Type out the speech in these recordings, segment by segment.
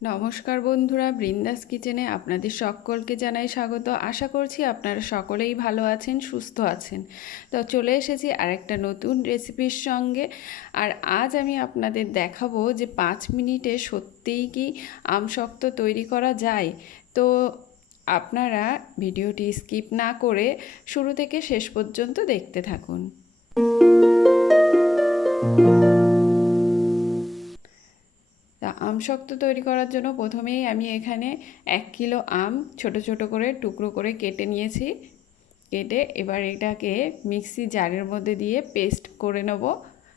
নমস্কার বন্ধুরা, বৃন্দাস কিচেনে আপনাদের সকলকে জানাই স্বাগত। আশা করছি আপনারা সকলেই ভালো আছেন, সুস্থ আছেন। তো চলে এসেছি আরেকটা নতুন রেসিপির সঙ্গে। আর আজ আমি আপনাদের দেখাবো যে পাঁচ মিনিটে সত্যিই কি আমশক্ত তৈরি করা যায়। তো আপনারা ভিডিওটি স্কিপ না করে শুরু থেকে শেষ পর্যন্ত দেখতে থাকুন। শক্ত তৈরি করার জন্য প্রথমেই আমি এখানে এক কিলো আম ছোট ছোট করে টুকরো করে কেটে নিয়েছি। কেটে এবার এটাকে মিক্সি জারের মধ্যে দিয়ে পেস্ট করে নেব।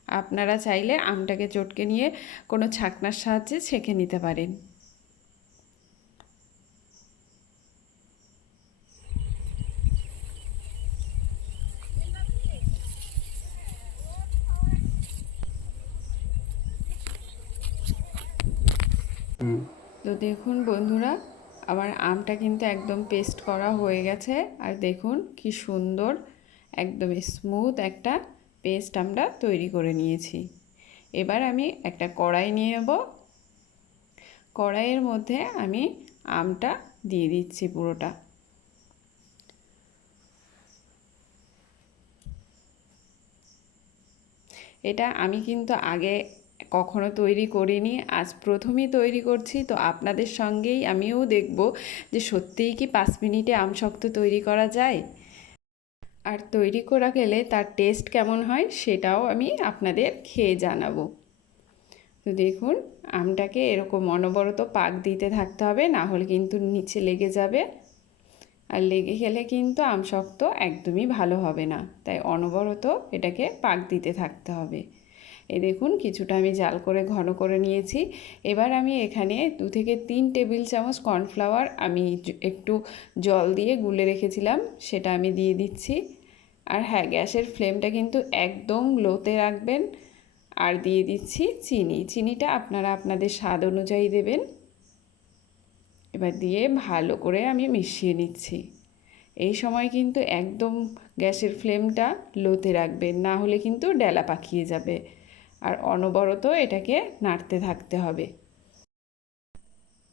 আপনারা চাইলে আমটাকে চটকে নিয়ে কোনো ছাকনার সাহায্যে ছেঁকে নিতে পারেন। তো দেখুন বন্ধুরা, আমার আমটা কিন্তু একদম পেস্ট করা হয়ে গেছে। আর দেখুন কি সুন্দর, একদম স্মুথ একটা পেস্ট আমরা তৈরি করে নিয়েছি। এবার আমি একটা কড়াই নিয়ে নেব। কড়াইয়ের মধ্যে আমি আমটা দিয়ে দিচ্ছি পুরোটা। এটা আমি কিন্তু আগে কখনো তৈরি করিনি, আজ প্রথমেই তৈরি করছি, তো আপনাদের সঙ্গেই আমিও দেখব যে সত্যিই কি পাঁচ মিনিটে আমশক্ত তৈরি করা যায়। আর তৈরি করা গেলে তার টেস্ট কেমন হয় সেটাও আমি আপনাদের খেয়ে জানাব। তো দেখুন, আমটাকে এরকম অনবরত পাক দিতে থাকতে হবে, না হলে কিন্তু নিচে লেগে যাবে। আর লেগে গেলে কিন্তু আমশক্ত একদমই ভালো হবে না, তাই অনবরত এটাকে পাক দিতে থাকতে হবে। এই দেখুন, কিছুটা আমি জাল করে ঘন করে নিয়েছি। এবার আমি এখানে দু থেকে তিন টেবিল চামচ কর্নফ্লাওয়ার আমি একটু জল দিয়ে গুলে রেখেছিলাম, সেটা আমি দিয়ে দিচ্ছি। আর হ্যাঁ গ্যাসের ফ্লেমটা কিন্তু একদম লোতে রাখবেন। আর দিয়ে দিচ্ছি চিনি। চিনিটা আপনারা আপনাদের স্বাদ অনুযায়ী দেবেন। এবার দিয়ে ভালো করে আমি মিশিয়ে নিচ্ছি। এই সময় কিন্তু একদম গ্যাসের ফ্লেমটা লোতে রাখবেন, না হলে কিন্তু ডেলা পাকিয়ে যাবে। আর অনবরত এটাকে নাড়তে থাকতে হবে।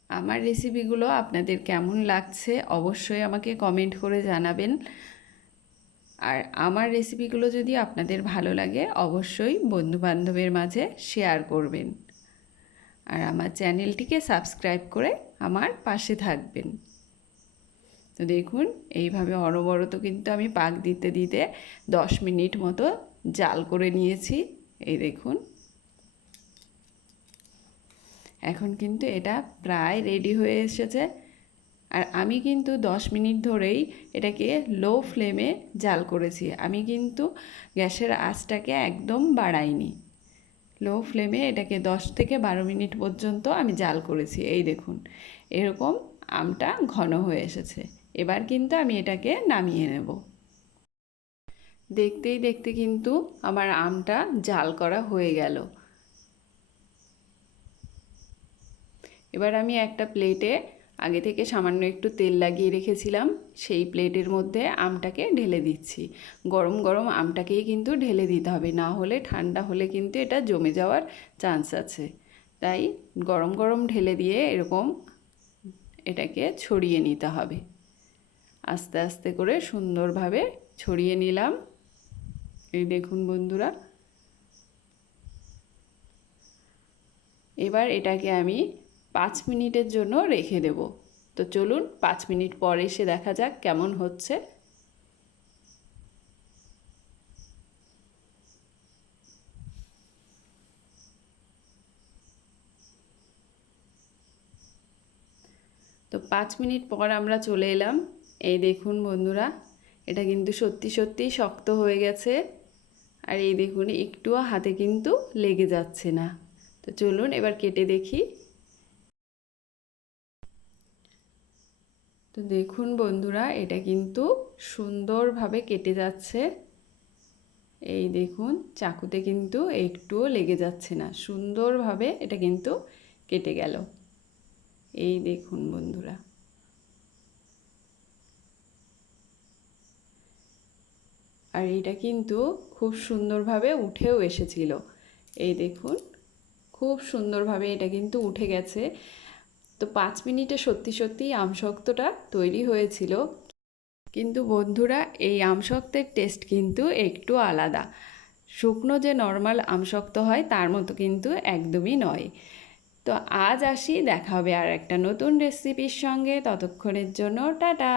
আমার রেসিপিগুলো আপনাদের কেমন লাগছে অবশ্যই আমাকে কমেন্ট করে জানাবেন। আর আমার রেসিপিগুলো যদি আপনাদের ভালো লাগে, অবশ্যই বন্ধুবান্ধবের মাঝে শেয়ার করবেন। আর আমার চ্যানেলটিকে সাবস্ক্রাইব করে আমার পাশে থাকবেন। তো দেখুন, এইভাবে অনবরত কিন্তু আমি পাক দিতে দিতে দশ মিনিট মতো জাল করে নিয়েছি। এই দেখুন। এখন কিন্তু এটা প্রায় রেডি হয়ে এসেছে। আর আমি কিন্তু দশ মিনিট ধরেই এটাকে লো ফ্লেমে জাল করেছি। আমি কিন্তু গ্যাসের আঁচটাকে একদম বাড়াইনি। লো ফ্লেমে এটাকে দশ থেকে বারো মিনিট পর্যন্ত আমি জাল করেছি। এই দেখুন, এরকম আমটা ঘন হয়ে এসেছে। এবার কিন্তু আমি এটাকে নামিয়ে নেব। দেখতেই দেখতে কিন্তু আমার আমটা জাল করা হয়ে গেল। এবার আমি একটা প্লেটে আগে থেকে সামান্য একটু তেল লাগিয়ে রেখেছিলাম, সেই প্লেটের মধ্যে আমটাকে ঢেলে দিচ্ছি। গরম গরম আমটাকেই কিন্তু ঢেলে দিতে হবে, না হলে ঠান্ডা হলে কিন্তু এটা জমে যাওয়ার চান্স আছে। তাই গরম গরম ঢেলে দিয়ে এরকম এটাকে ছড়িয়ে নিতে হবে। আস্তে আস্তে করে সুন্দরভাবে ছড়িয়ে নিলাম। এই দেখুন বন্ধুরা। এবার এটাকে আমি পাঁচ মিনিটের জন্য রেখে দেব। তো চলুন পাঁচ মিনিট পর এসে দেখা যাক কেমন হচ্ছে। তো পাঁচ মিনিট পর আমরা চলে এলাম। এই দেখুন বন্ধুরা, এটা কিন্তু সত্যি সত্যি শক্ত হয়ে গেছে। আর এই দেখুন, একটুও হাতে কিন্তু লেগে যাচ্ছে না। তো চলুন এবার কেটে দেখি। তো দেখুন বন্ধুরা, এটা কিন্তু সুন্দরভাবে কেটে যাচ্ছে। এই দেখুন, চাকুতে কিন্তু একটুও লেগে যাচ্ছে না। সুন্দরভাবে এটা কিন্তু কেটে গেল। এই দেখুন বন্ধুরা। আর এটা কিন্তু খুব সুন্দরভাবে উঠেও এসেছিল। এই দেখুন, খুব সুন্দরভাবে এটা কিন্তু উঠে গেছে। তো পাঁচ মিনিটে সত্যি সত্যিই আমশক্তটা তৈরি হয়েছিল। কিন্তু বন্ধুরা, এই আমশক্তের টেস্ট কিন্তু একটু আলাদা। শুকনো যে নর্মাল আমশক্ত হয়, তার মতো কিন্তু একদমই নয়। তো আজ আসি, দেখা হবে আর একটা নতুন রেসিপির সঙ্গে। ততক্ষণের জন্য টাটা!